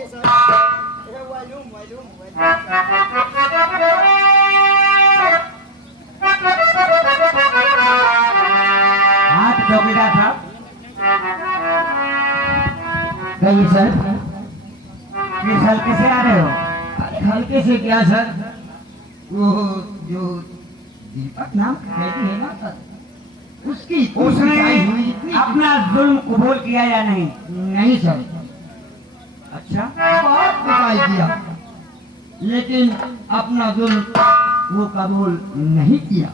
हाँ तो चौकीदार साहब कहिए सर, किस हल्के से आ रहे हो? हल्के से क्या सर, वो जो दीपक नाम का कैदी है ना सर, उसकी उसने इतनी अपना जुल्म कबूल किया या नहीं? नहीं सर, अच्छा, बहुत पिटाई किया लेकिन अपना जुल्म वो कबूल नहीं किया।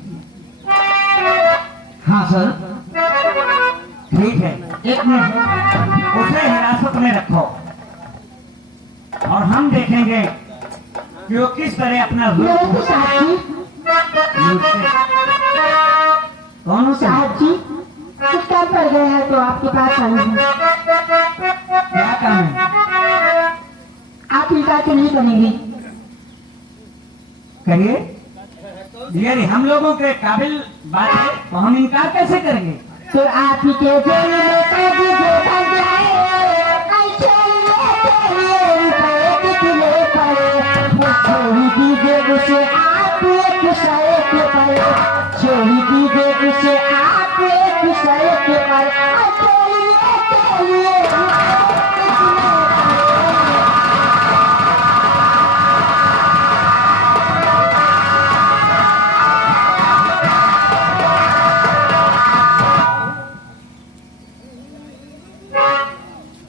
हाँ सर। ठीक है, एक मिनट उसे हिरासत में रखो और हम देखेंगे कि वो किस तरह अपना जुल्म लूटते। कौन हो साहब जी, कुछ काम पड़ गया है तो आपके पास आई हूँ। क्या काम है? आप इनकार तो नहीं करेंगे? करिए, यदि हम लोगों के काबिल बात है तो हम इनकार कैसे करेंगे? तो आप ही के जेल में कैदी जो बन जाए, ऐसे ये रुपए कितने पड़े, वो छोड़ी दीजिए उसे आप एक सौ के पर, छोड़ी दीजिए उसे आप एक सौ के पर,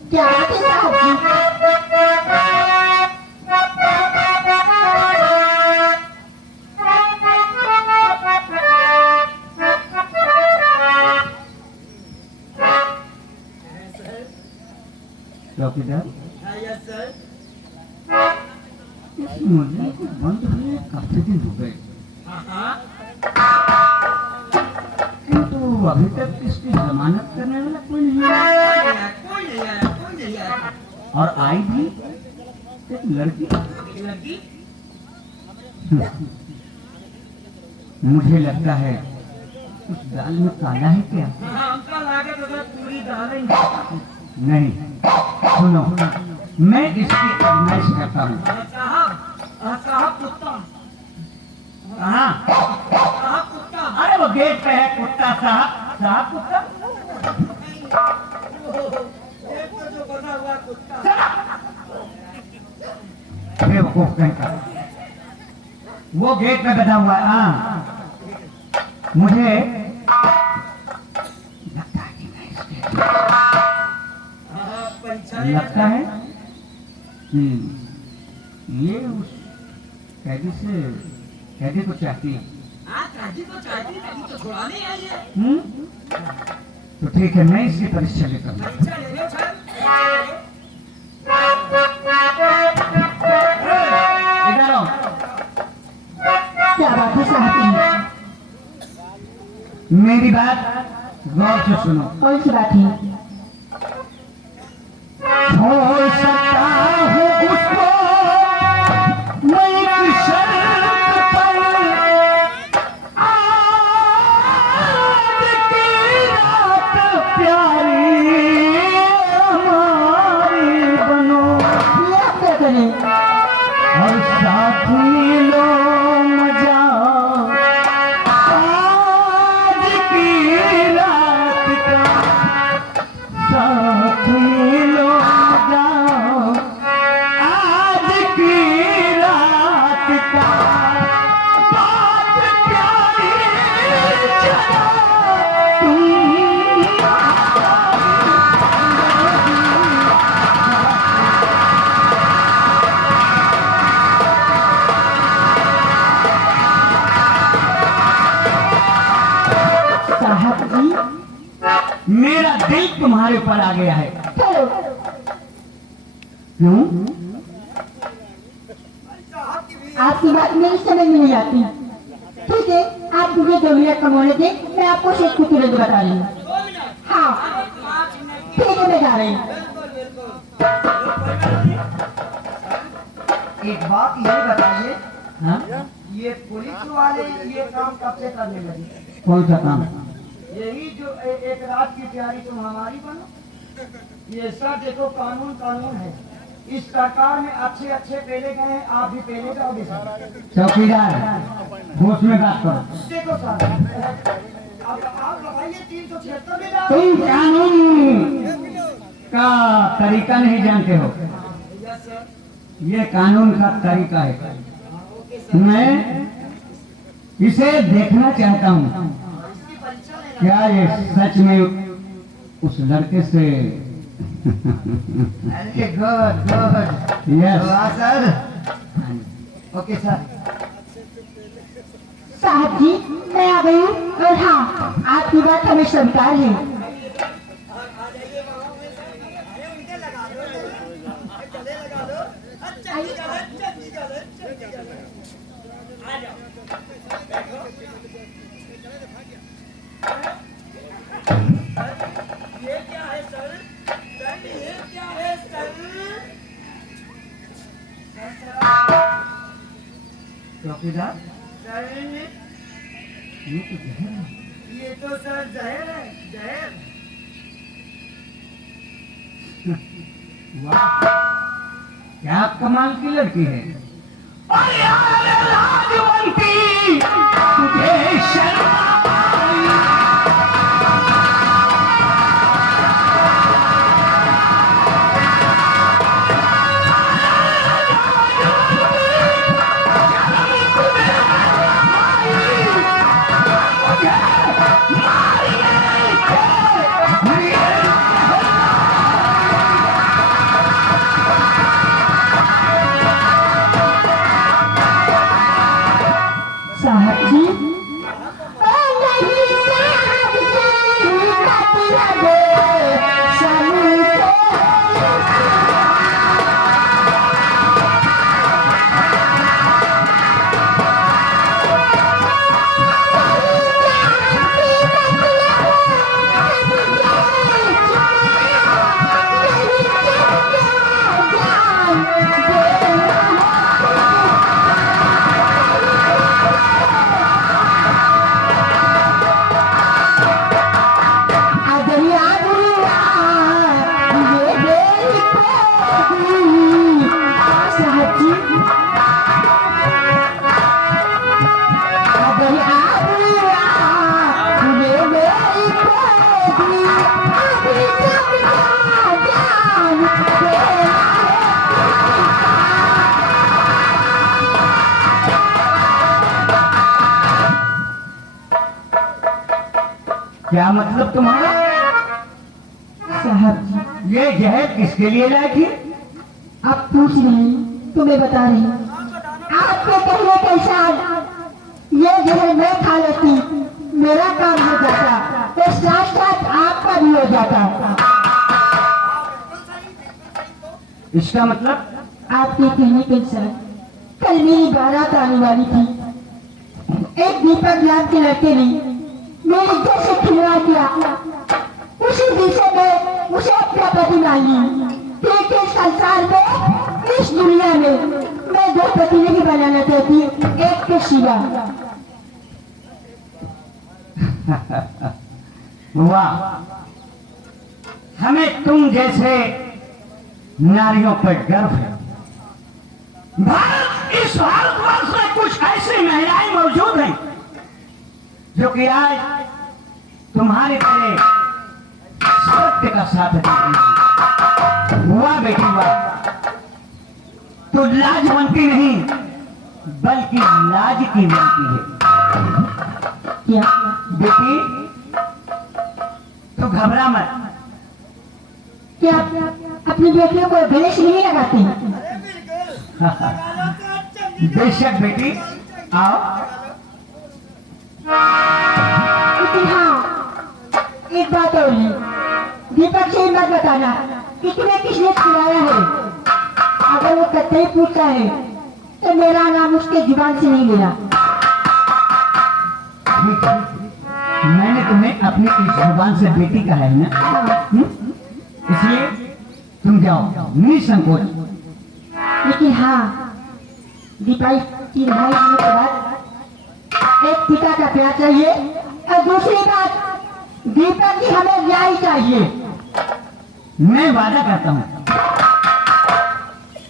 क्या बात है साहब जी? चौकीदार, इस मुद्दे को बंद हुए काफी दिन हो गए किंतु अभी तक इसकी जमानत करने वाला कोई नहीं आया। और आई भी एक लड़की। मुझे लगता है उस दाल में काला है क्या? नहीं, सुनो, मैं इसकी आजमाइश करता हूँ। हाँ, अरे वो गेट पे है कुत्ता साहब। साहब कुत्ता, बेवकूफ कहीं का, वो गेट पे बैठा हुआ है। हाँ, मुझे लगता है कि मैं इसके लगता है कि ये उस कैदी को चाहती है। तो ठीक है, मैं इसकी परीक्षा लेकर इधर आओ। क्या बात है साहब जी? मेरी बात गौर से सुनो। कौन सी बात है? हो सकता हूँ उसको मैं एक शर्त पर, आज की रात प्यारी हमारी बनो, ये आप क्या करें? और साथ मिलो मजा आज की रात का, साथ मिलो जाओ आज की रात का, बात प्यारी चलो साहब जी, मेरा दिल तुम्हारे ऊपर आ गया है। चलो। क्यों? आपकी बात मेरी समझ में नहीं आती। ठीक है, आप मुझे 2 मिनट का मोहलत दें, मैं आपको शेख को तुरंत बता रही हूँ। हाँ ठीक है, मैं जा रही हूँ। एक बात ये बताइए, हाँ? ये पुलिस वाले ये काम कब से करने लगे? कौन सा काम? यही जो एक रात की प्यारी तुम हमारी बनो, ये सब देखो कानून कानून है। इस सरकार में अच्छे अच्छे पहले गए हैं, आप भी पहले जाओगे सर। चौकीदार होश में बात करो। देखो सर, अब आप बताइए 376 में जाओ। तुम कानून का तरीका नहीं जानते हो। ये कानून का तरीका है। मैं इसे देखना चाहता हूँ, क्या ये सच में उस लड़के से अरे गुड गुड, यस वाह सर। Okay sir. साहब जी, मैं आ गई हूँ और हाँ, आपकी बात हमें स्वीकार है। चौकीदार ये तो सर जहर है, जहर। वाह, क्या कमाल की लड़की है। अरे यार लाजवंती, तुझे शर्म साहब जी, ओ नहीं साहब जी, मतलब समझो। क्या मतलब तुम्हारा? साहब जी, ये जहर किसके लिए लाई थी? आप पूछ रहे हैं तो मैं बता रही हूँ। आपके कहने के साथ ये जहर मैं खा लेती, मेरा काम हो जाता, तो साथ साथ आपका भी हो जाता। इसका मतलब आपके कहने के अनुसार कल मेरी बारात आने वाली थी। एक दीपक नाम के लड़के ने मेरे दिल से खिलवा दिया। उसी दिन से मैं उसे अपना पति मानी। लेकिन संसार में, इस दुनिया में मैं दो पति नहीं बनाना चाहती, एक के सिवा। वाह, हमें तुम जैसे नारियों पर गर्व है। भारत, इस भारतवर्ष में कुछ ऐसी महिलाएं मौजूद हैं जो कि आज तुम्हारे तरह सत्य का साथ दे रही हैं। वाह बेटी वाह, तो लाज बनती नहीं बल्कि लाज की बनती है। क्या बेटी तो घबरा मत। क्या अपनी बेटियों को गणेश नहीं लगाती? बेशक बेटी, आओ। लेकिन हाँ, एक बात और है, दीपक से मत बताना कि तुम्हें किसने खिलाया है। अगर वो कतई पूछता है तो मेरा नाम उसके जुबान से नहीं लेना। ठीक है, मैंने तुम्हें अपनी इस जुबान से बेटी कहा है ना, इसलिए तुम जाओ निसंकोच। लेकिन हाँ, दीपाई की रिहाई होने के बाद एक पिता का प्यार चाहिए और दूसरी बात, दीपक की हमें न्याय चाहिए। मैं वादा करता हूँ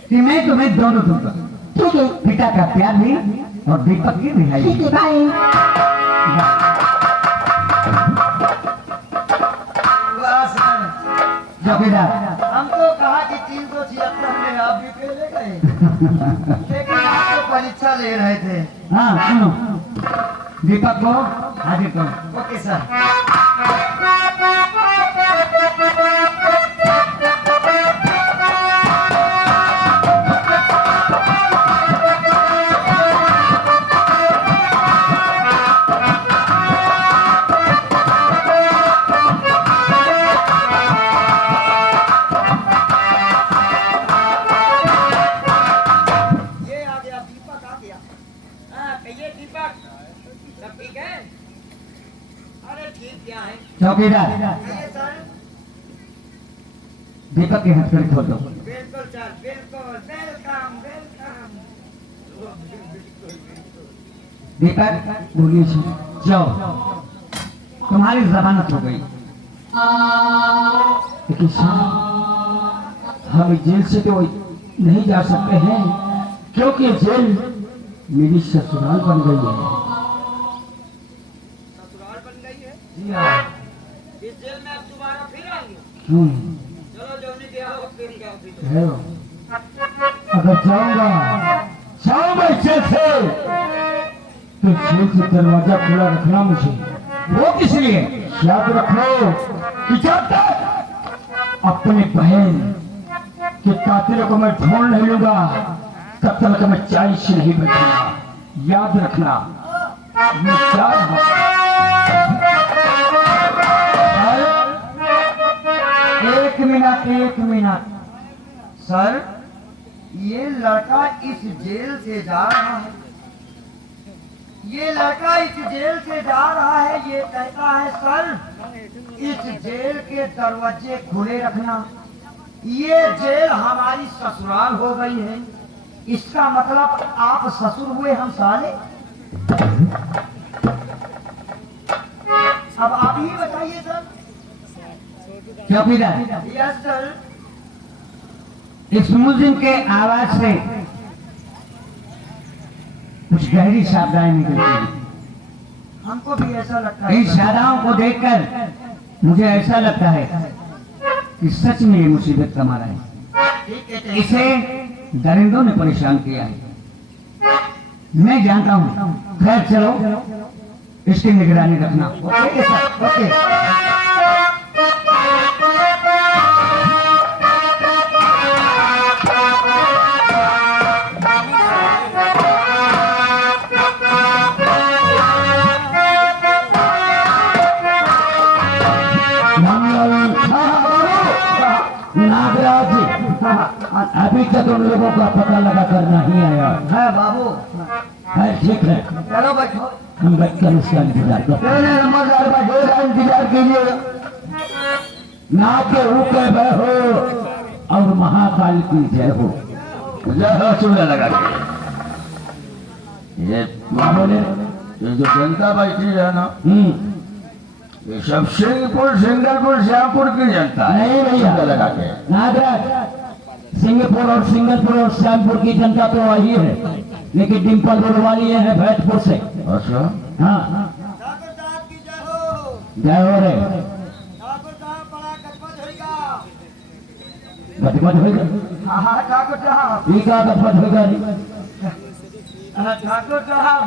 कि मैं तुम्हें दोनों दूंगा, ठीक है पिता का प्यार भी और दीपक की रिहाई ठीक भी। है भाई। वाह सर, चौकीदार हमको कहा कि 376 में आप भी पहले गए, लेकिन आप तो परीक्षा ले रहे थे। हाँ सुनो, दीपक को हाजिर करो। Okay sir. ये आ गया, दीपक आ गया। हाँ, कहिए दीपक, सब ठीक है? अरे ठीक क्या है? चौकीदार कहिए सर। दीपक की हथकड़ी खोल दो। बिल्कुल सर, बिल्कुल, वेलकम वेलकम। दीपक बोलिए जाओ, तुम्हारी जमानत हो गई। लेकिन साहब हम इस जेल से तो नहीं जा सकते हैं, क्योंकि जेल मेरी ससुराल बन गई है। ससुराल बन गई है? जी हाँ। इस जेल में आप दोबारा फिर आएंगे? क्यों? चलो जो नहीं गया होगा फिर क्या होगी? है वो। अगर जाऊंगा जेल से, तो जेल से दरवाजा खुला रखना मुझे। वो किस लिए? याद रखो कि जब तक अपने बहन के कातिलों को मैं ढूंढ नहीं लूंगा, तब तक मैं चाय से नहीं बैठूंगा। याद रखना, मैं जा रहा हूं। एक मिनट सर, ये लड़का इस जेल से जा रहा है, ये लड़का इस जेल से जा रहा है, ये कहता है सर इस जेल के दरवाजे खुले रखना। ये जेल हमारी ससुराल हो गई है, इसका मतलब आप ससुर हुए, हम साले। अब आप ही बताइए सर। चौकीदार यस सर। इस मुलजिम के आवाज से कुछ गहरी सावधानी निकलती है। हमको भी ऐसा लगता है इन शादाओं को देखकर मुझे ऐसा लगता है कि सच में ये मुसीबत का मारा है। ठीक है, इसे दरिंदों ने परेशान किया है, मैं जानता हूँ। खैर चलो, इसकी निगरानी रखना। Okay sir, okay. नागराज अभी तक उन लोगों का पता लगा कर नहीं आया है बाबू। है। ठीक है, चलो बैठो। हम बैठकर उसका इंतजार करते हैं। नमस्कार का ढेर इंतजार कीजिए। ना के ऊपर भय हो और महाकाल की जय हो। जय हो चूल्हा लगा के। ये बोले, ये जो जनता बैठी है ना, ये सब सिंगलपुर श्यामपुर की जनता है। नहीं भैया, लगा के नागराज, सिंगापुर और सिंगलपुर और श्यामपुर की जनता तो वही है, लेकिन डिम्पल रोड वाली है भैटपुर से। अच्छा हाँ, ठाकुर साहब की जय हो। जय हो रे। ठाकुर साहब बड़ा गजबज होगा। गजबज होगा। हाँ ठाकुर साहब। ये क्या गजबज होगा रे? ठाकुर साहब,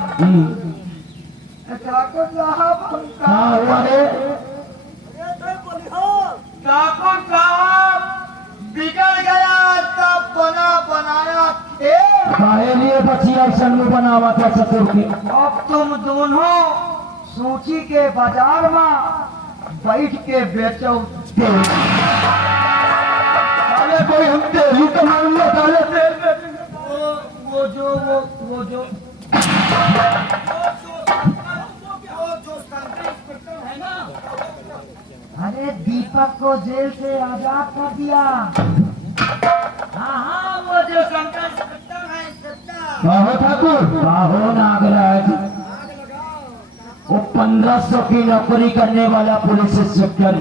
ठाकुर साहब, हाँ हुआ रे। ठाकुर साहब बिगड़ गया सब बना बनाया खेल। काहे लिए बचिया संग बनावा था ससुर की? अब तुम दोनों सूची के बाजार में बैठ के बेचो। अरे कोई हम तेरी कमाऊंगा काले से। वो जो इंस्पेक्टर है ना, अरे दीपक को जेल से आजाद कर दिया। हाँ, वो जो शंकर इंस्पेक्टर है, इंस्पेक्टर। बाहो ठाकुर, बाहो नागराज, वो 1500 की नौकरी करने वाला पुलिस इंस्पेक्टर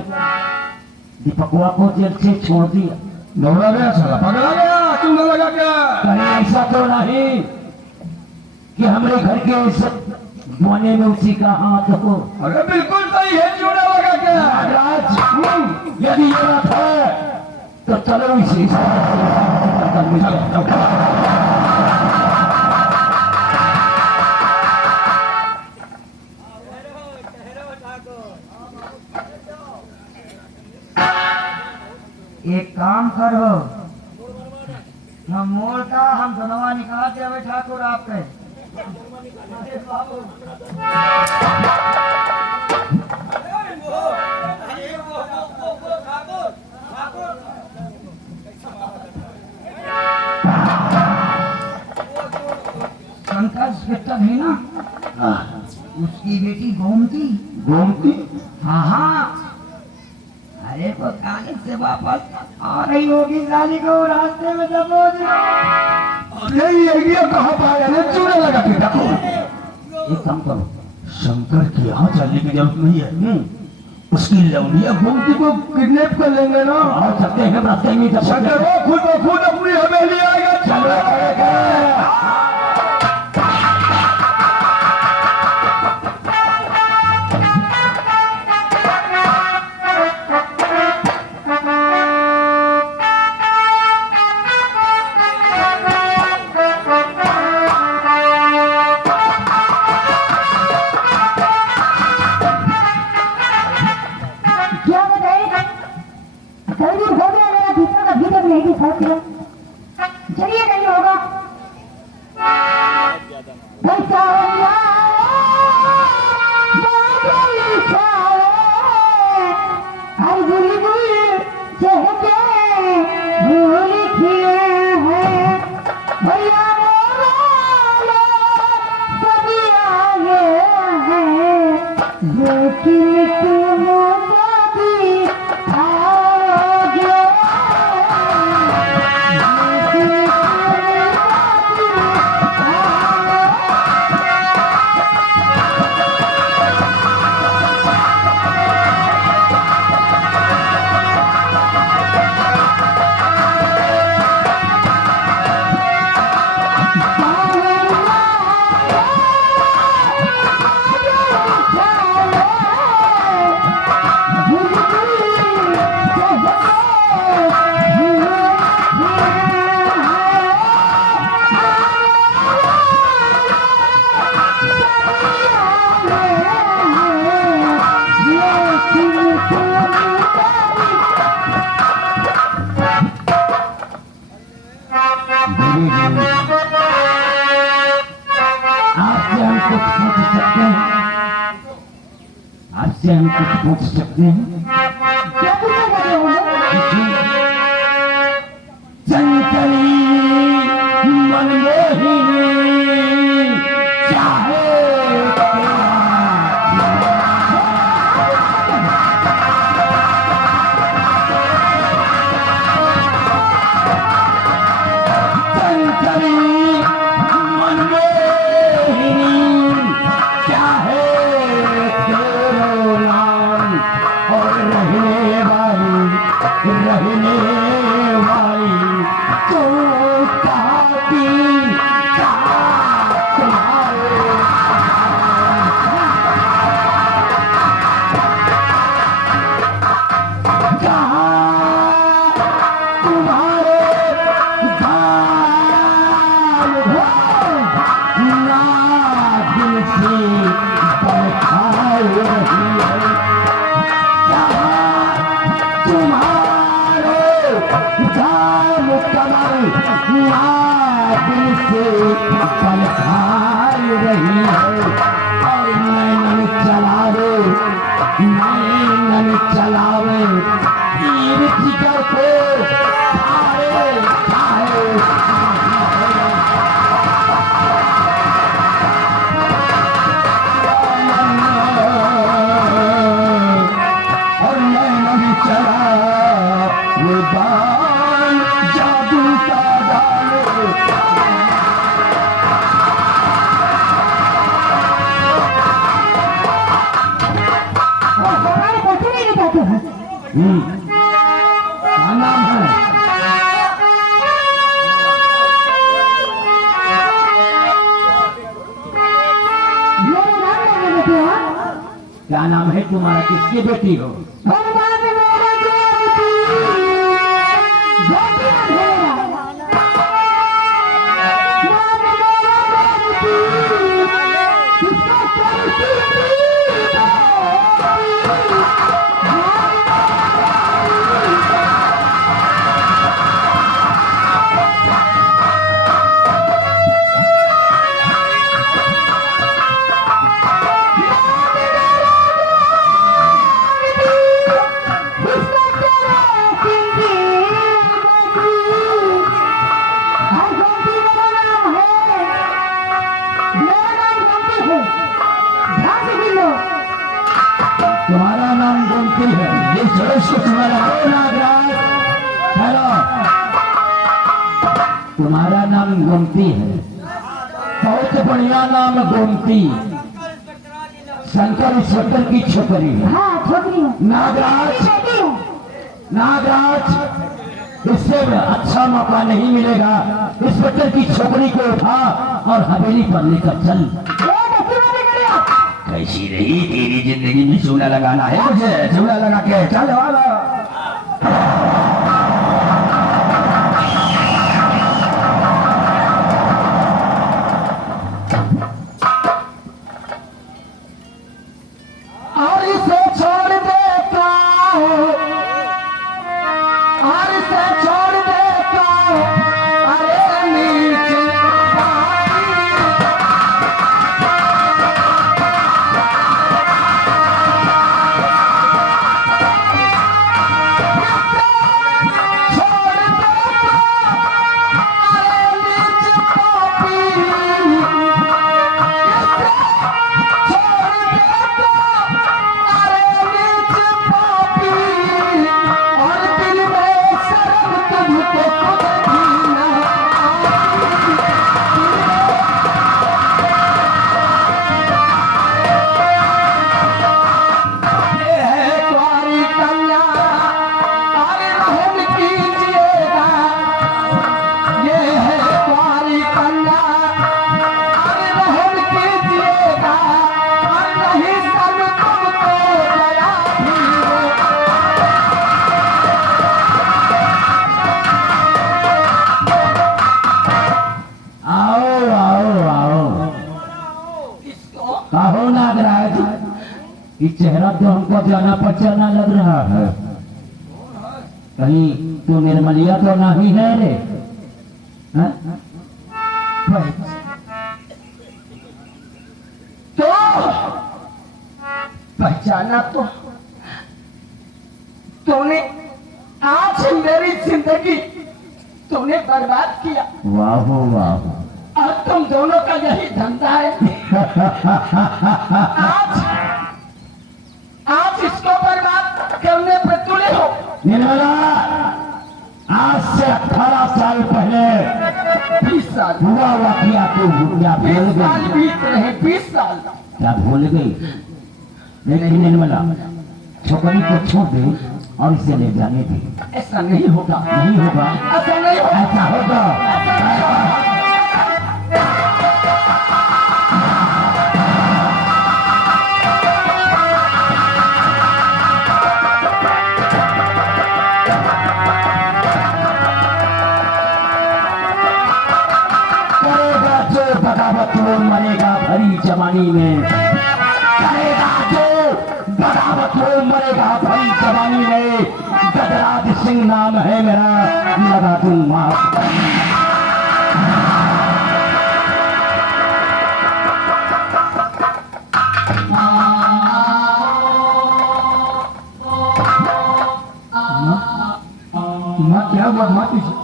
दीपकवा को जेल से छोड़ दिया। दौड़ा गया साला, पकड़ा गया, चूल्हा लगा के। ऐसा तो नहीं कि हमारे घर के इज्जत बोने में उसी का हाथ हो। अरे बिल्कुल सही है, जोड़ा लगा के। महाराज यदि ये बात है तो चलो इसे एक काम करो, हम मोड़ता हम धनवा निकाल के अबे ठाकुर आपके। शंकर बेटा है ना, उसकी बेटी गोमती। घूमती हाँ हाँ, अरे वो खाने से वापस आ रही होगी, गाली को रास्ते में दबोच नहीं ये कहाँ पाया है? चूड़ा लगा के रखो। एक काम करो, शंकर के यहाँ चलने की जरूरत नहीं है। उसकी लवलिया गोमती को किडनैप कर लेंगे ना। और सकते हैं रास्ते में शंकर वो खुद अपनी हवेली आएगा। चलो क्या बताए? जल्दी हो गया, मेरा भीतर का भीतर नहीं दिखाती है। चलिए नहीं होगा। कैसा होगा? बादल छाए, हर बुलबुल चहके भूल खिले हैं। भैया रे सभी आए हैं, लेकिन तुम कभी आओगे। लेकिन तुम आपसे हम कुछ पूछ सकते हैं? आपसे हम कुछ पूछ सकते हैं? क्या पूछा कर रहे हो? चंचली मनमोहिनी चाहे चंचली मनमोहिनी चाहे तेरो नाम और रहने वाली तू कहाँ की कहाँ तुम्हारे कहाँ तुम्हारे धाम हो ना दिल से बरखाए रही है। तुम्हारे धाम कमर ना दिल से बरखाए रही है। और नैनन चलावे तीर जिगर को खाए खाए और नैनन चला वो बाल जादू का डाले। हमारे पैसे नहीं जाते हैं। क्या नाम है? नाम है तुम्हारा? किसकी बेटी हो? भगवान मेरा ज्योति ज्योति अंधेरा नाम मेरा ज्योति किसको करती तुम्हारा नाम गोमती है। ये सुरेश तुम्हारा हो नागराज? हेलो, तुम्हारा नाम गोमती है। बहुत बढ़िया नाम गोमती। शंकर इंस्पेक्टर की छोकरी है। हाँ छोकरी है नागराज, बेटी है नागराज, इससे अच्छा मौका नहीं मिलेगा। इंस्पेक्टर की छोकरी को उठा और हवेली पर लेकर चल। कैसी रही तेरी जिंदगी में? चूल्हा लगाना है मुझे, चूल्हा लगा के चल वाला। और इसे छोड़ देता और इसे छोड़ देता अरे नीचे कहो नागराज, ये चेहरा तो हमको जाना पहचाना लग रहा है। कहीं तू निर्मलिया तो नहीं है रे? हाँ? तो पहचाना तो तूने आज मेरी जिंदगी तूने बर्बाद किया। वाह वाह, और तुम दोनों का यही धंधा है। आज इसको बर्बाद करने पे तुले हो। निर्मला, आज से 18 साल पहले 20 साल हुआ वाकिया तू क्या भूल 20 साल गई? बीत रहे 20 साल। क्या भूल गई? लेकिन निर्मला, छोकरी को छोड़ दे और इसे ले जाने दे। ऐसा नहीं होगा, नहीं होगा? ऐसा नहीं होगा, ऐसा होगा। ऐसा नहीं होगा। करेगा जो बगावत वो मरेगा भरी जवानी में। करेगा जो बगावत वो मरेगा भरी जवानी में। गजराज सिंह नाम है मेरा, लगा दूं माफ। माँ क्या हुआ? माँ तुझे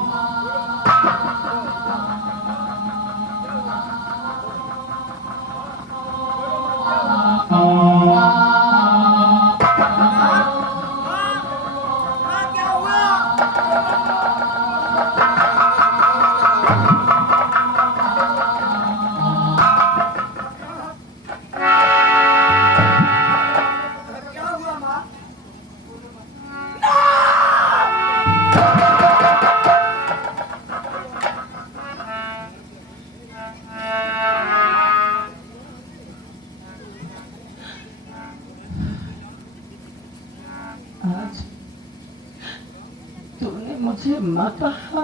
से माँ कहा।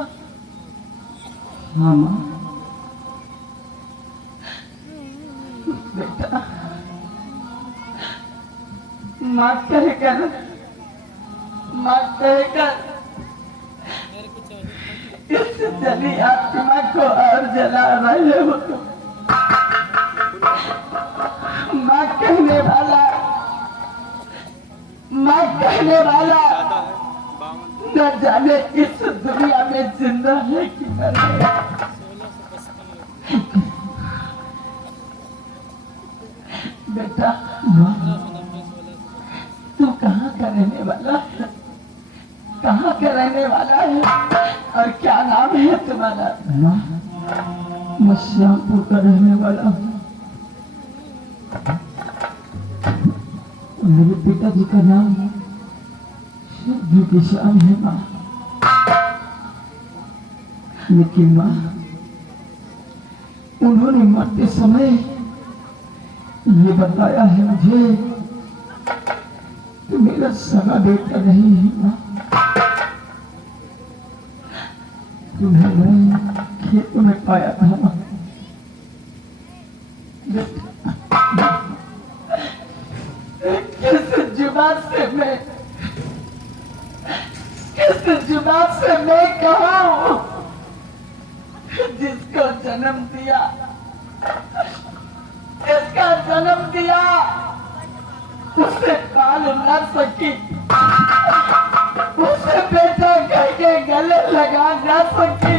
हाँ माँ। बेटा माँ कहकर इस जली आत्मा को और जला रहे हो तुम। माँ कहने वाला न जाने इस दुनिया में जिंदा है कि नहीं। बेटा तू कहाँ का रहने वाला है? कहाँ का रहने वाला है और क्या नाम है तुम्हारा? माँ मैं श्यामपुर का रहने वाला हूँ। मेरे पिताजी का नाम शिवजी श्याम है माँ। लेकिन माँ उन्होंने मरते समय ये बताया है मुझे कि मेरा सगा बेटा नहीं है माँ। तुम्हें मैं खेतों में पाया था माँ। किस जुबान से मैं कहूँ जिसको जन्म दिया, इसका जन्म दिया, उसे पाल न सकी, उसे बेटा कह के गले लगा न सकी,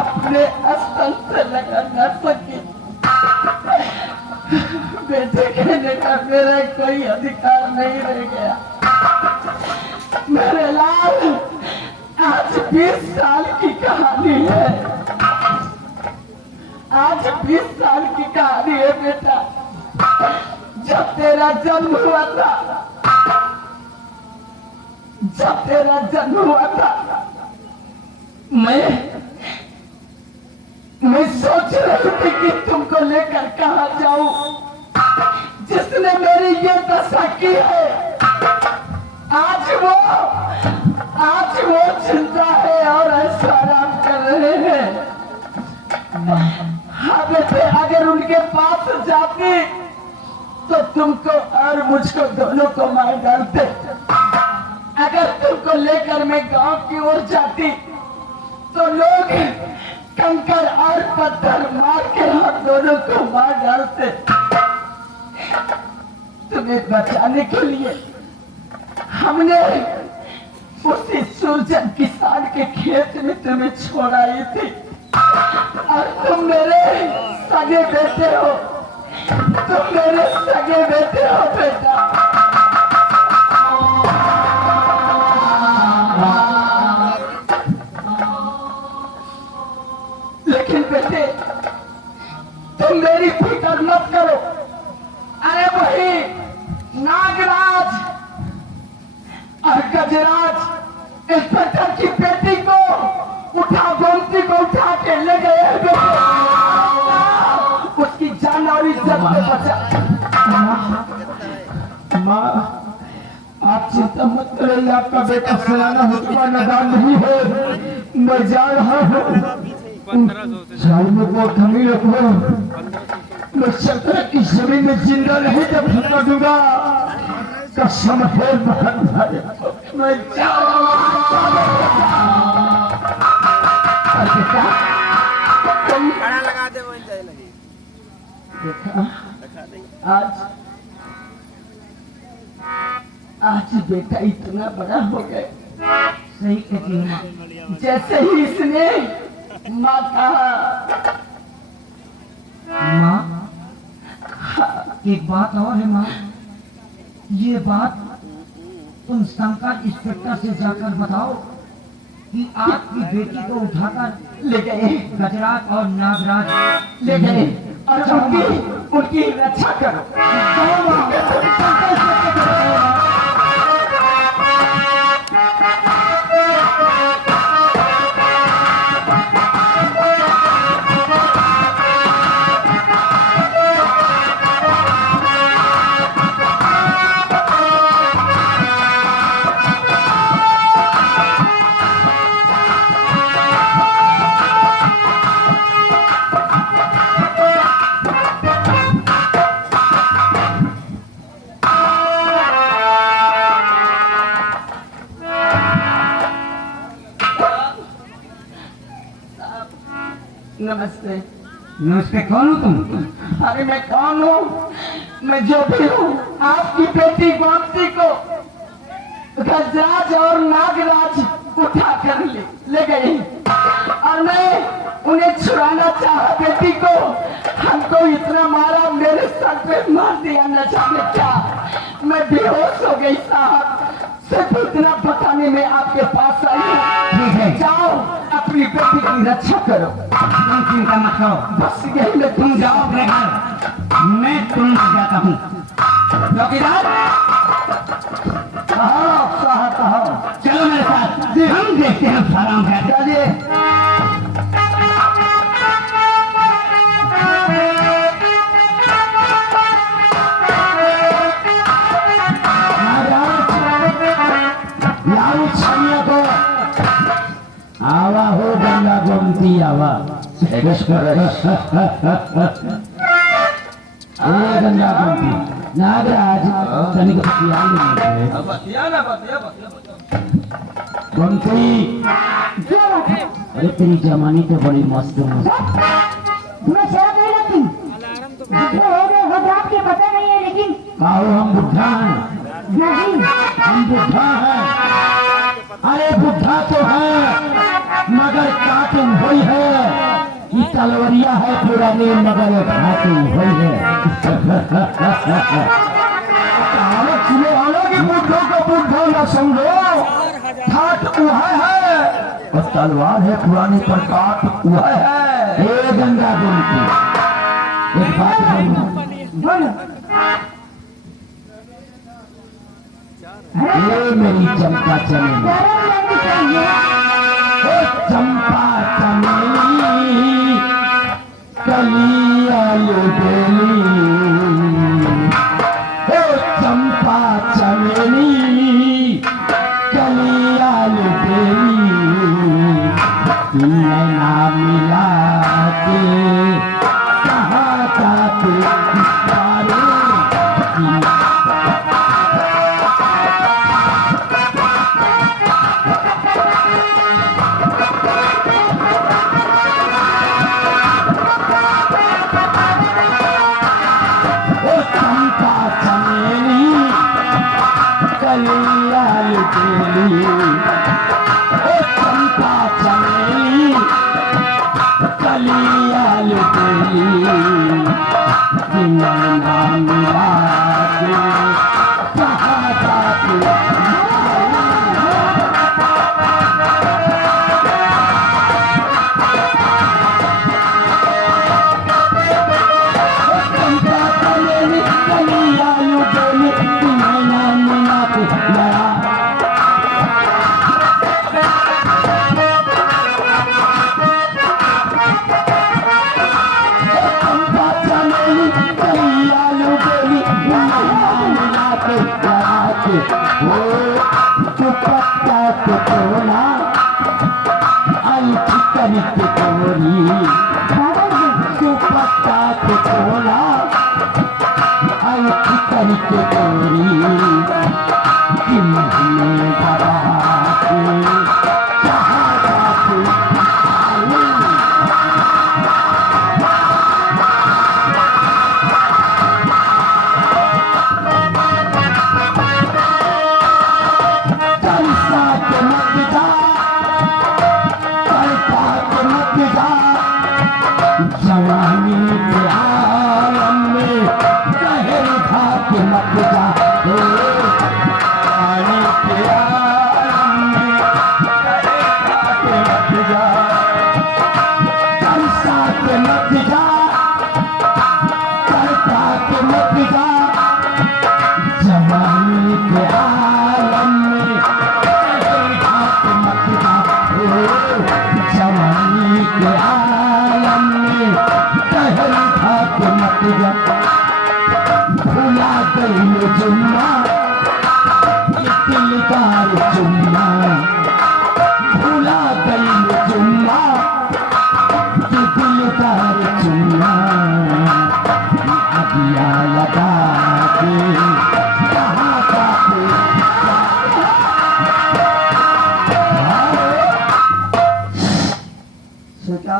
अपने स्तन से लगा न सकी। बेटे कहने का मेरा कोई अधिकार नहीं रह गया। मेरे लाल आज 20 साल की कहानी है, आज 20 साल की कहानी है बेटा। जब तेरा जन्म हुआ था, मैं सोच रही थी कि तुमको लेकर कहाँ जाऊं। जिसने मेरी ये दशा की है आज वो जिंदा है और ऐसा आराम कर रहे हैं। हाँ बेटे अगर उनके पास जाती तो तुमको और मुझको दोनों को मार डालते। अगर तुमको लेकर मैं गांव की ओर जाती तो लोग कंकर और पत्थर मार के हम दोनों को मार डालते। तुम्हें बचाने के लिए हमने उसी सूरजन किसान के खेत में तुम्हें छोड़ाई थी और तुम मेरे सगे बेटे हो, बेटा। लेकिन बेटे तुम मेरी फिक्र मत करो। अरे वही नागराज और गजराज इंस्पेक्टर की बेटी को गोमती को उठा के ले गए हैं बेटे। उसकी जान और इज्जत को बचा। माँ आप चिंता मत करिए, आपका बेटा सलाना हुक्मा नदान नहीं है। मैं जा रहा हूँ, को थमी रखो। मैं सत्रह की जमीन में जिंदा नहीं जब फंसा दूंगा। कसम है मैं जा रहा हूँ। आज बेटा इतना बड़ा हो गया। सही कहती है माँ। जैसे ही इसने माँ कहा। माँ एक बात और है माँ, ये बात तुम शंकर इंस्पेक्टर से जाकर बताओ कि आपकी बेटी को उठाकर ले गए गजराज और नागराज ले गए और उनकी रक्षा करो। नमस्ते। नमस्ते, कौन हो तुम? अरे मैं कौन हूँ? मैं जो भी हूँ, आपकी बेटी गोमती को गजराज और नागराज उठा कर ले गई और मैं उन्हें छुड़ाना चाहा बेटी को। हमको इतना मारा, मेरे सर पे मार दिया, न जाने क्या। मैं बेहोश हो गई साहब। सिर्फ इतना बताने में आपके पास आई हूँ। ठीक है। जाओ अपनी बेटी की रक्षा करो। तुम चिंता मत करो, बस यही मैं तुम जाओ अपने घर, मैं तुरंत जाता हूँ। चौकीदार, कहा चलो मेरे साथ, हम देखते हैं सारा क्या। चलिए। लाओ छड़िया को, आवा हो गंगा गोमती आवा। ए गंगा गोमती, नागराज तनिक गोमती, अरे तेरी जवानी तो बड़ी मस्त मस्त। मैं शराब नहीं लगती, जितने हो गए वो तो आपके पता नहीं है, लेकिन आओ हम बुढ़ा हैं, नहीं, हम बुढ़ा हैं। अरे बुढ़ा तो है मगर काटुन हुई है, ये तलवरिया है पुरानी मगर काटुन हुई है। सुनो वालों की बुद्धों को बुद्धों न समझो, ठाट वह है और तलवार है पुरानी पर काट वह है। हे गंगा गोमती, एक बात बोलो, ये मेरी चंपा चमेली, गरम लगनी चाहिए। ओ चंपा चमेली, कलिया बेली, ओ चंपा चमेली, कलिया बेली, नैना मिला के कहाँ जाते सारे। चंपा चमेली, कलिया बेली, ओ चंपा चमेली, कलिया बेली, नैना मिला के कहाँ जाते। चंपा चमेली, कलिया बेली, नैना मिला के लड़ा। चंपा चमेली, कलिया बेली, नैना मिला के लड़ा के, ओ दुपट्टा के तोला, आई ठिकरी के तोरी, दुपट्टा के तोला, आई ठिकरी के तोरी, किन्हीं दबा के कहाँ जाते आलू। जलसा के मत जा, जलसा के मत जा, जवानी के आलम में कहर खा के मत जा। जवानी के आलम में कहर खा के मत जा, जलसा के मत जा, जलसा के मत जा, जवानी के आलम में कहर खा के मत जा। जवानी के आलम में कहर खा के मत जा। भुला गई जुम्मा, ये दिलदार जुम्मा, भुला गई जुम्मा, ये दिलदार जुम्मा, अगिया लगा के कहाँ जाते। सोचा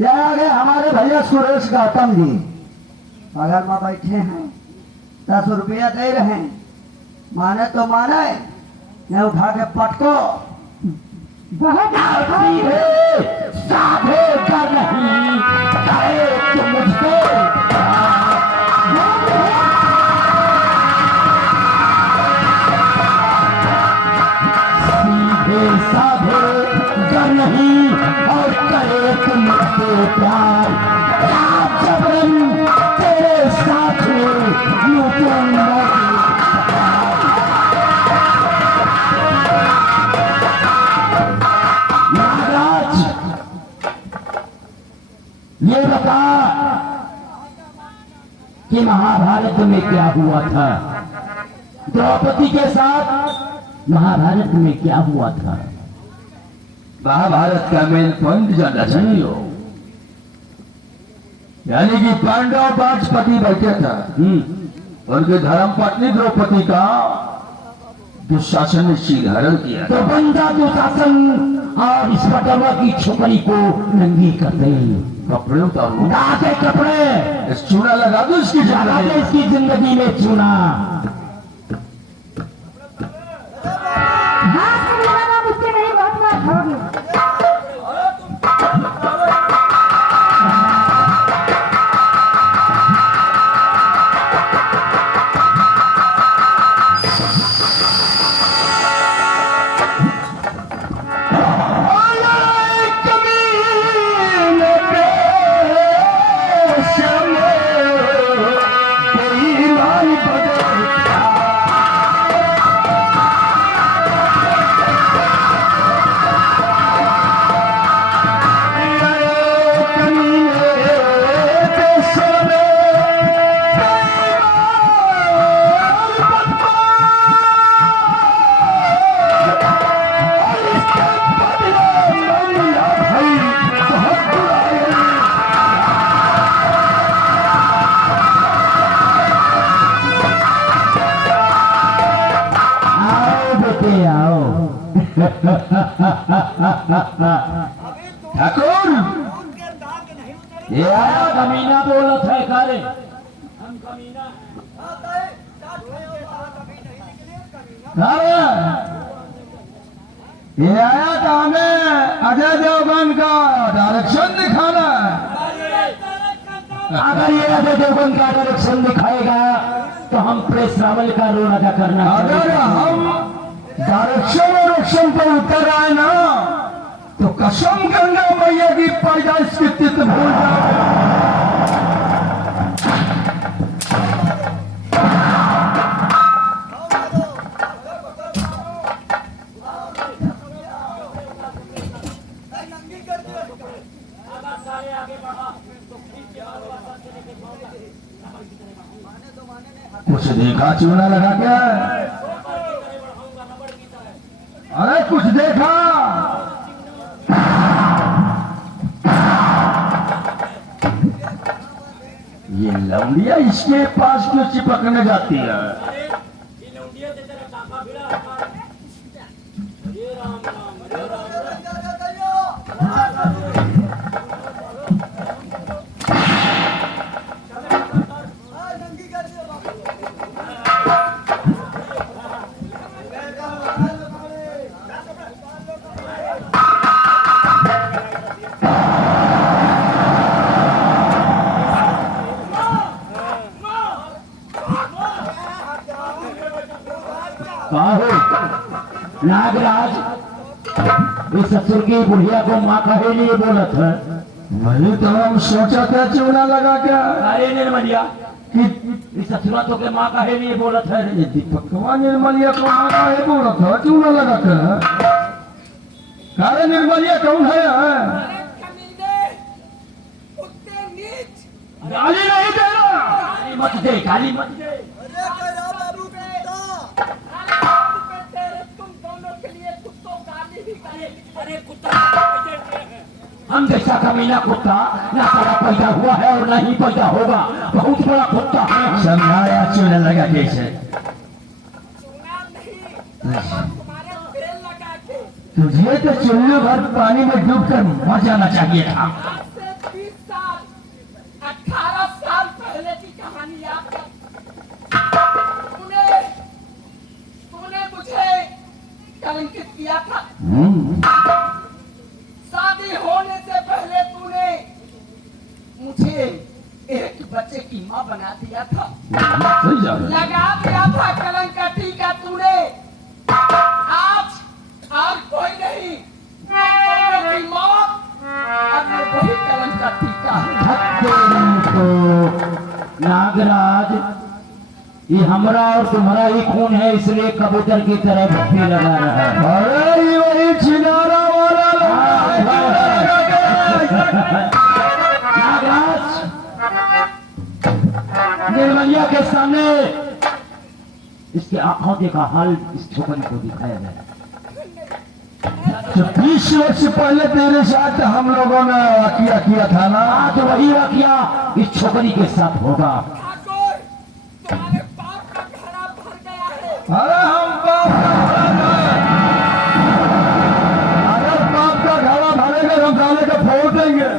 ये आ गए हमारे भैया सुरेश गौतम जी, बगल में बैठे हैं, 10 रुपया दे रहे हैं, माने तो माने, नहीं उठा के पटको। बहुत सीधे साधे कर नहीं चाहे तो मुझको सीधे साधे कर नहीं और करे तो मुझसे प्यार क्या जबरन तेरे साथ यूं तो महाराज ये बता कि महाभारत में क्या हुआ था, द्रौपदी के साथ महाभारत में क्या हुआ था। महाभारत का मेन पॉइंट जानना चाहिए, यानी कि पांडव वाजपति बैठे था, उनके धर्म पत्नी द्रौपदी का दुशासन ने शीलहरण किया। तो बंदा दुशासन और इस पटवा की छोकरी को नंगी कर दे, कपड़े उतारो, उतार के कपड़े, इस चूड़ा लगा दो इसकी लगा दे जिंदगी। इसकी जिंदगी में चूना। हाँ कमीना मुझसे नहीं बहुत बात होगी। ठाकुर ये आया कमीना बोलत है करे ये आया था हमें अजय देवगन का डायरेक्शन दिखाना। अगर ये अजय देवगन का डायरेक्शन दिखाएगा तो हम प्रेस रावल का रोल अदा करना अगर चाहेंगे। हम डायरेक्शन और एक्शन पर उतर आए ना तो कसम गंगा मैया की पैदाइश की तिथि भूल जाए। कुछ देखा चूना लगा क्या? अरे कुछ देखा? ये लौंडिया इसके पास क्यों चिपकने जाती है? नागराज इस ससुर की बुढ़िया को माँ कहे लिए बोलत है। वही तो हम सोचा था चूना लगा क्या अरे निर्मलिया कि इस ससुरा तो के माँ कहे लिए बोलत है। ये दीपकवा निर्मलिया को मारा है बोला था चूना लगा कर। अरे निर्मलिया कौन है? गाली नहीं देना, गाली मत दे, गाली मत दे। हम जैसा कमीना कुत्ता ना सारा पैदा हुआ है और ना ही पैदा होगा, बहुत बड़ा कुत्ता है। समझाया चूना लगा कैसे? तुझे तो चुल्लू भर पानी में डूबकर मर जाना चाहिए था। आज से 20 साल 18 साल पहले की कहानी याद कर। तूने मुझे कलंकित किया था। शादी होने से पहले तूने मुझे एक बच्चे की माँ बना दिया था। सही जा रहा है। लगा दिया था कलंक का टीका तूने। आज कोई नहीं, दोनों की मौत अगर वही कलंक का टीका है। तो नागराज, ये हमरा और तुम्हारा ही खून है, इसलिए कबूतर की तरह भक्ति लगा रहा है। अरे ये वही छिनारा वाला नागराज, निर्मलिया के सामने इसके आंखों का हाल इस छोकरी को दिखाया गया। तो 20 वर्ष पहले तेरे साथ हम लोगों ने वाकिया किया था ना। आज वही वाकिया इस छोकरी के साथ होगा। ठाकुर, तुम्हारे पाप का घड़ा भर गया है। अरे हम पाप का घड़ा भरेंगे, हम साले को फोड़ देंगे।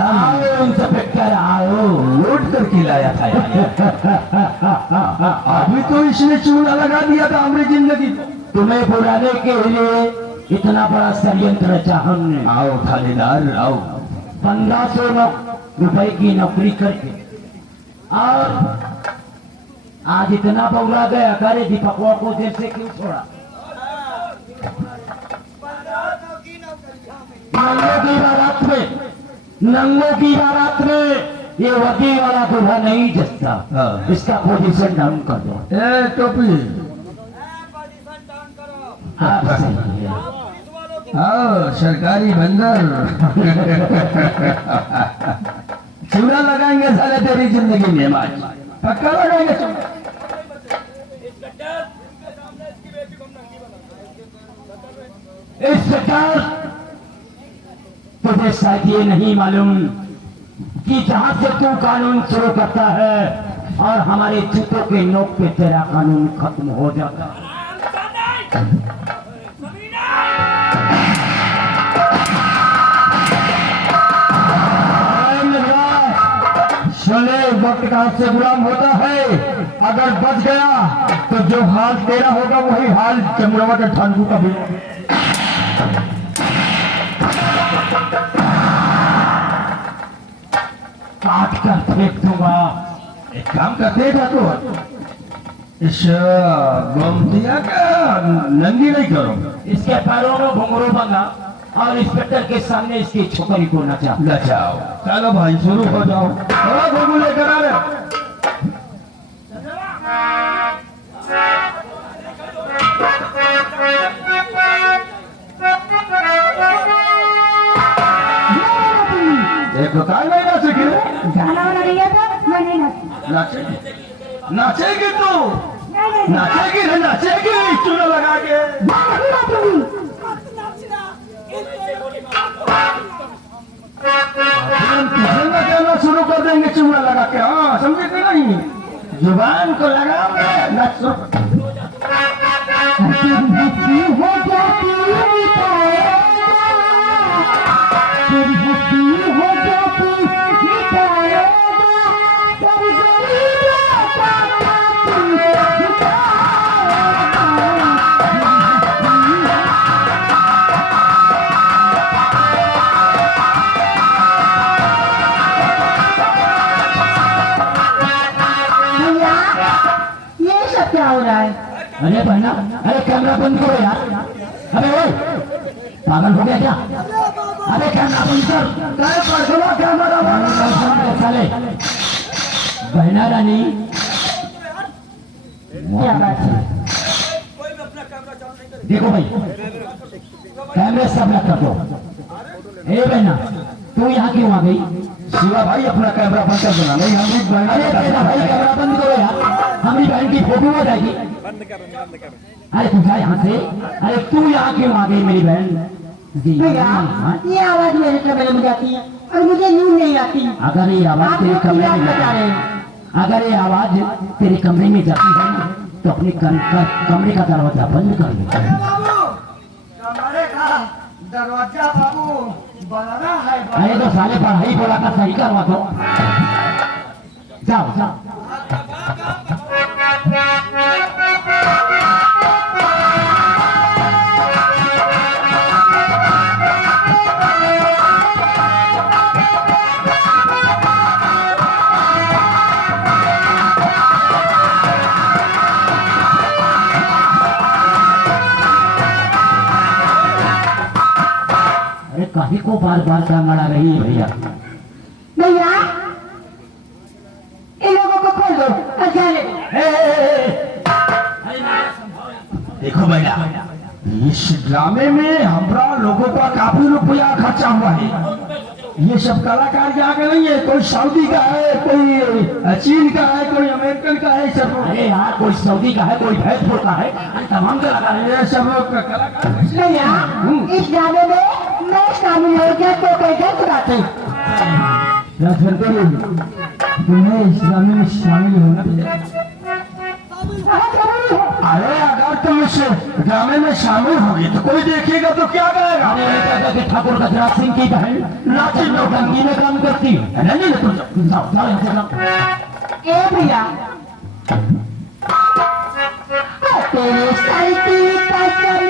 आओ उनसे पिटकर आओ, लूट करके लाया था अभी तो इसने चूना लगा दिया था हमारी जिंदगी में। तुम्हें बुलाने के लिए इतना बड़ा षड्यंत्र रचा हमने। आओ थानेदार आओ। 1500 रुपए की नौकरी करके और आज इतना बौला गया। करे दीपकवा को जेल से क्यों छोड़ा? नंगों की बारात में ये वकील वाला दूल्हा नहीं जचता। हाँ। इसका पोजीशन डाउन कर दो। ए टोपी आप सही है। आओ सरकारी बंदर चूड़ा लगाएंगे साले तेरी जिंदगी में। आज पक्का लगाएंगे चूड़ा। इस प्रकार तुझे शायद ये नहीं मालूम कि जहां से तू कानून शुरू करता है और हमारे जूतों के नोक पे तेरा कानून खत्म हो जाता है। सोने वक्त का हाथ से गुलाम होता है। अगर बच गया तो जो हाल तेरा होगा वही हाल चंद्रमा के ठानकू का भी। काट कर फेंक दूंगा। एक काम करते था तो इस गोमतिया का नंगी नहीं करो। इसके पैरों में घुंघरू बंगा और इंस्पेक्टर के सामने इसकी छोकरी को नचा। नचाओ। चलो भाई शुरू हो जाओ। घुंघरू लेकर आ रहे। देखो काय नहीं नाचे के गाना वाना नहीं आता, मैं नहीं नाचती। नाचेगी नाचेगी तू नहीं, नहीं, नाचेगी ना नाचेगी चूना लगा के। नहीं नाचूंगी। हम तुझे नचाना शुरू कर देंगे चूना लगा के। हाँ समझे कि नहीं? जुबान को लगा में नाच शुरू कर। तेरी हंसी हो जाती मिठाई, तेरी हंसी हो जाती मिठाई, तेरी गली ये सब क्या हो रहा है? अरे बहना, अरे कैमरा बंद करो यार। अरे ओए, पागल हो गया क्या? अरे कैमरा बंद कर। कैमरा बंद कर साले। बहना रानी, क्या बात है? देखो भाई, कैमरे सब लग कर दो। ए बहना, तू यहाँ क्यों आ गई? शिवा भाई अपना कैमरा बंद कर देना। नहीं हम भी अरे तेरा भाई कैमरा बंद करो यार, हमारी बहन की फोटो हो जाएगी। अरे तू जा यहाँ से। अरे तू यहाँ क्यों आ गई मेरी बहन? भैया ये आवाज मेरे कमरे में जाती है और मुझे नींद नहीं आती। अगर ये आवाज आप तेरे लोग कमरे क्या में बता रहे जाती हैं? अगर ये आवाज तेरे कमरे में जाती है ना, तो अपने कमरे का दरवाजा बंद कर ले। अरे बाबू, कमरे का दरवाजा बाबू बनाना है बाबू। अरे तो साले पढ़ाई बोला था सही करवा दो। जाओ जाओ। अरे काहे को बार बार क्या मरा रही है भैया? भैया इन लोगों को खोल दो और जाने दो। देखो भैया, इस ड्रामे में हमारा लोगों का काफी रुपया खर्चा हुआ है। ये सब कलाकार यहाँ के नहीं है, कोई सऊदी का है, कोई चीन का है, कोई अमेरिकन का है, सब। अरे यार कोई सऊदी का है, कोई भैंसपुर का है, अरे तमाम कलाकार हैं। ये सब कलाकार हैं। भैया इस ड्रामे में मैं शामिल हो गया तो कैसे बात है? तुम्हें इस ड्रामे में शामिल होना बहुत जरूरी है। अरे अगर तुम इस ड्रामे में शामिल होगे तो कोई देखेगा तो क्या कहेगा? अरे ये कहता कि ठाकुर गजराज सिंह की बहन नाची नौटंकी में काम करती है। नहीं नहीं तुम जाओ जाओ यहाँ से जाओ। ए भैया तेरे सलती कसम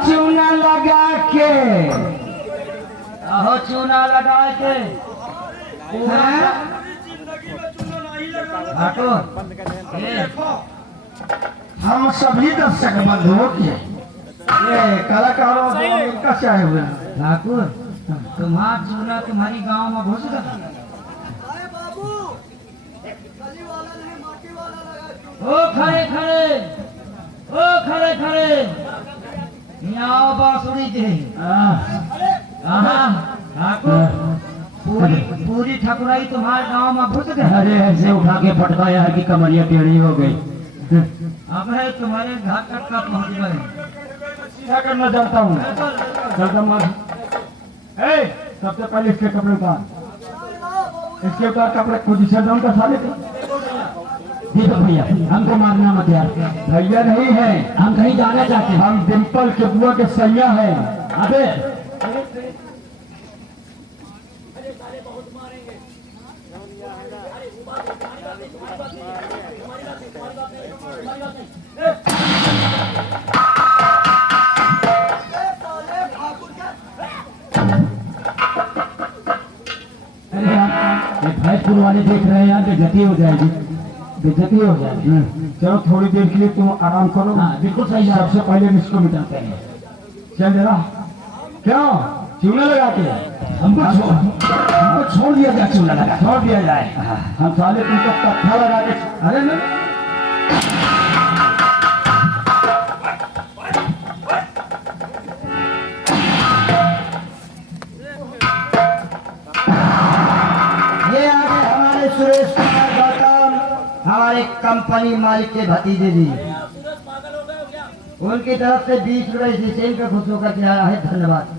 चूना लगा के आहो चूना लगा के ठाकुर हम सभी दर्शक बंधुओं के ये कलाकारों का चाहे हुए ठाकुर तुम्हारा चूना तुम्हारी गांव में घुस गया। ओ खड़े खड़े, ओ खड़े खड़े, यहाँ बांसुरी दे। ठाकुर पूरी ठकुराई तुम्हारे गांव में घुस गए। अरे ऐसे उठा के पटकाया है कि कमरिया टेढ़ी हो गई। अब है तुम्हारे घर तक का पहुंच गए। क्या करना चाहता हूँ? चलता मार। सबसे पहले इसके कपड़े उतार, इसके उतार कपड़े खुद से डाउन का साले का। देखो भैया हमको मारना मत यार, भैया नहीं है, हम कहीं जाना चाहते हैं। हम डिम्पल के बुआ के सैया है। अबे अरे यार ये भैंसपुर वाले देख रहे हैं यार, बेइज्जती हो जाएगी, बेइज्जती हो जाएगी। चलो थोड़ी देर के लिए तुम आराम करो। हाँ बिल्कुल सही है। सबसे पहले हम इसको मिटाते हैं। चल जरा, क्यों चूना लगा के हमको छोड़ दिया जाए, चूना लगा छोड़ दिया जाए। हम साले तुमको कट्ठा लगा के, अरे ना ये आगे हमारे सुरेश कुमार गौतम, हमारे कंपनी मालिक के भतीजे जी, उनकी तरफ से 20 रुपए स्टेशन पे खुश होकर के आया है। धन्यवाद।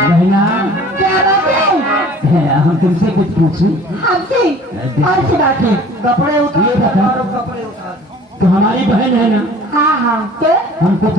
बहना क्या बात है? हम तुमसे कुछ पूछूं? हमसे और से बात है? कपड़े उतार, ये बता। कपड़े उतार। तो हमारी बहन है ना, हाँ हाँ तो हमको तो